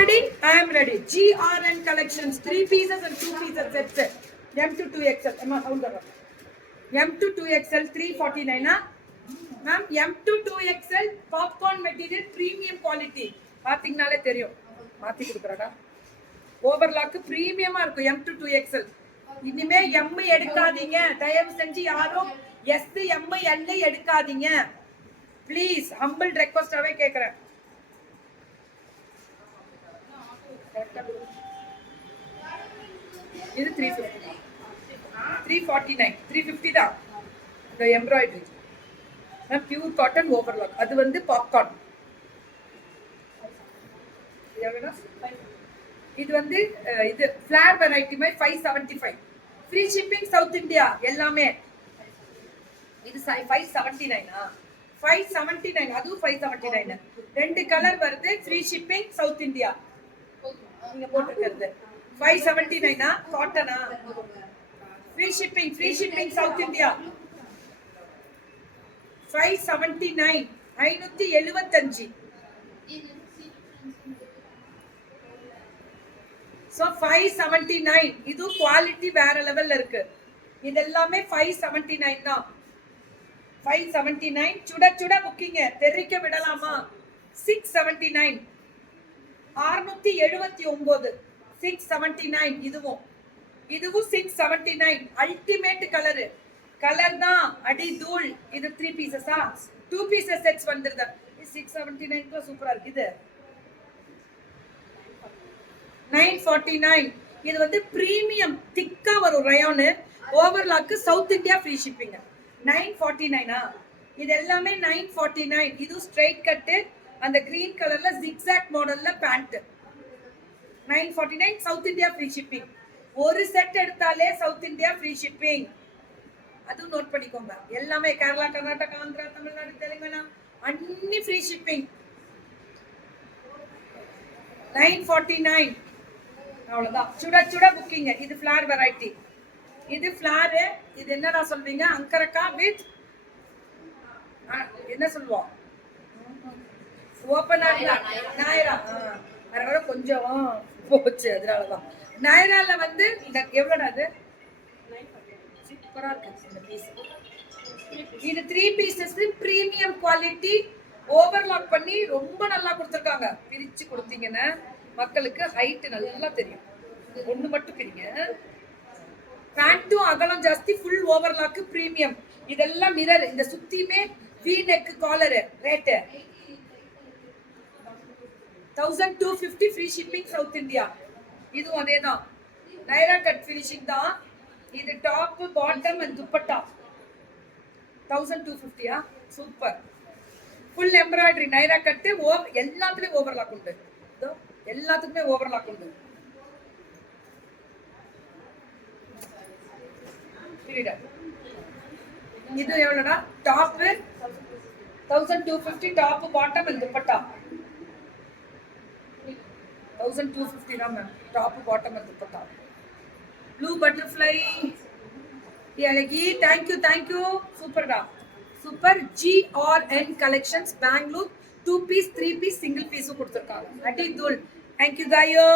Ready? I am ready. GRN collections, 3 pieces and 2 pieces sets. M to 2XL. M to 2XL 349. Ma'am, M to 2XL popcorn material premium quality. பாத்தீங்கனாலே தெரியும். மாத்தி கொடுக்கறடா. Overlock பிரீமியமா இருக்கும் M to 2XL. இனிமே M எடுக்காதீங்க. தயவு செஞ்சு யாரும் S M L எடுக்காதீங்க. Please humble ரெக்வெஸ்டாவே கேக்குறேன். இது 350 349 350 தான் இந்த எம்ப்ராய்டரி நான் பியூர் காட்டன் ஓவர்லாக் அது வந்து பாப்கார்ன் இது வந்து இது ஃபிளேர் வெரைட்டி மாதிரி 575 ஃப்ரீ ஷிப்பிங் சவுத் இந்தியா எல்லாமே இது 579 579 அதுவும் 579 ரெண்டு கலர் வருது ஃப்ரீ ஷிப்பிங் சவுத் இந்தியா நீங்க போட்டுக்கிறது 579 காட்டனா free shipping south India 579 575 so 579 இது குவாலிட்டி வேற லெவல்ல இருக்கு இது எல்லாமே 579 தான் 579 சுட சுட புக்கிங் தெரிக்க விடலாமா 679 679 679 இதுவும் 679 அல்டிமேட் கலர் தான் அடி தூள் இது 3 பீசஸா 2 பீசஸ் செட்ஸ் வந்திருது 679 க்கு சூப்பரா இருக்கு இது 949 இது வந்து பிரீமியம் திக்கா வரும் rayon overlock south India free shipping 949 இது எல்லாமே 949 இது ஸ்ட்ரைட் கட் அந்த கிரீன் கலர்ல zigzag மாடல்ல pant 949 south India free shipping ஒரு செட் எடுத்தாலே சவுத் இந்தியா ஃப்ரீ ஷிப்பிங் அது நோட் பண்ணிக்கோங்க எல்லாமே கேரளா கர்நாடகா ஆந்திரா தமிழ்நாடு தெலுங்கானா அன்னி ஃப்ரீ ஷிப்பிங் 949 அவ்வளவுதான் சுட சுட புக்கிங் இது ஃபிளார் வெரைட்டி இது ஃபிளார் இது என்னடா சொல்வீங்க அங்கரக்கா வித் என்ன சொல்லுவோம் ஓபனா நாயரா அதோட கொஞ்சம் போச்சு அதனாலதான் நாயரால வந்து எவ்வளோடா அது சூப்பரா இருக்கு இந்த பீஸ் இது 3 பீசஸ் பிரீமியம் குவாலிட்டி ஓவர்லாக் பண்ணி ரொம்ப நல்லா கொடுத்துருக்காங்க பிரிச்சு கொடுத்தீங்கன்னா மக்களுக்கு ஹைட் நல்லா தெரியும் ஒண்ணு மட்டும் பிரிங்க பேண்ட்டும் அகலம் ஜாஸ்தி ஃபுல் ஓவர்லாக் பிரீமியம் இதெல்லாம் மிரர் இந்த சுத்தியுமே V neck collar rate 1250 free shipping south India இதுவும் அதேதான் நைரா கட் ஃபினிஷிங் தான் இது top bottom and dupatta 1250 super full embroidery Naira cut எல்லாத்துலயும் ஓவர்லாக் உண்டு எல்லாத்துக்குமே ஓவர்லாக் உண்டு இது எவ்வளோடா top 1250 top bottom and dupatta 1250 தான் ma'am top bottom and dupatta blue butterfly அழகி தேங்க்யூ சூப்பர்டா super GRN collections Bangalore 2 piece 3 piece single பீஸும் கொடுத்துருக்காங்க அடி தூள் தேங்க்யூ காயோ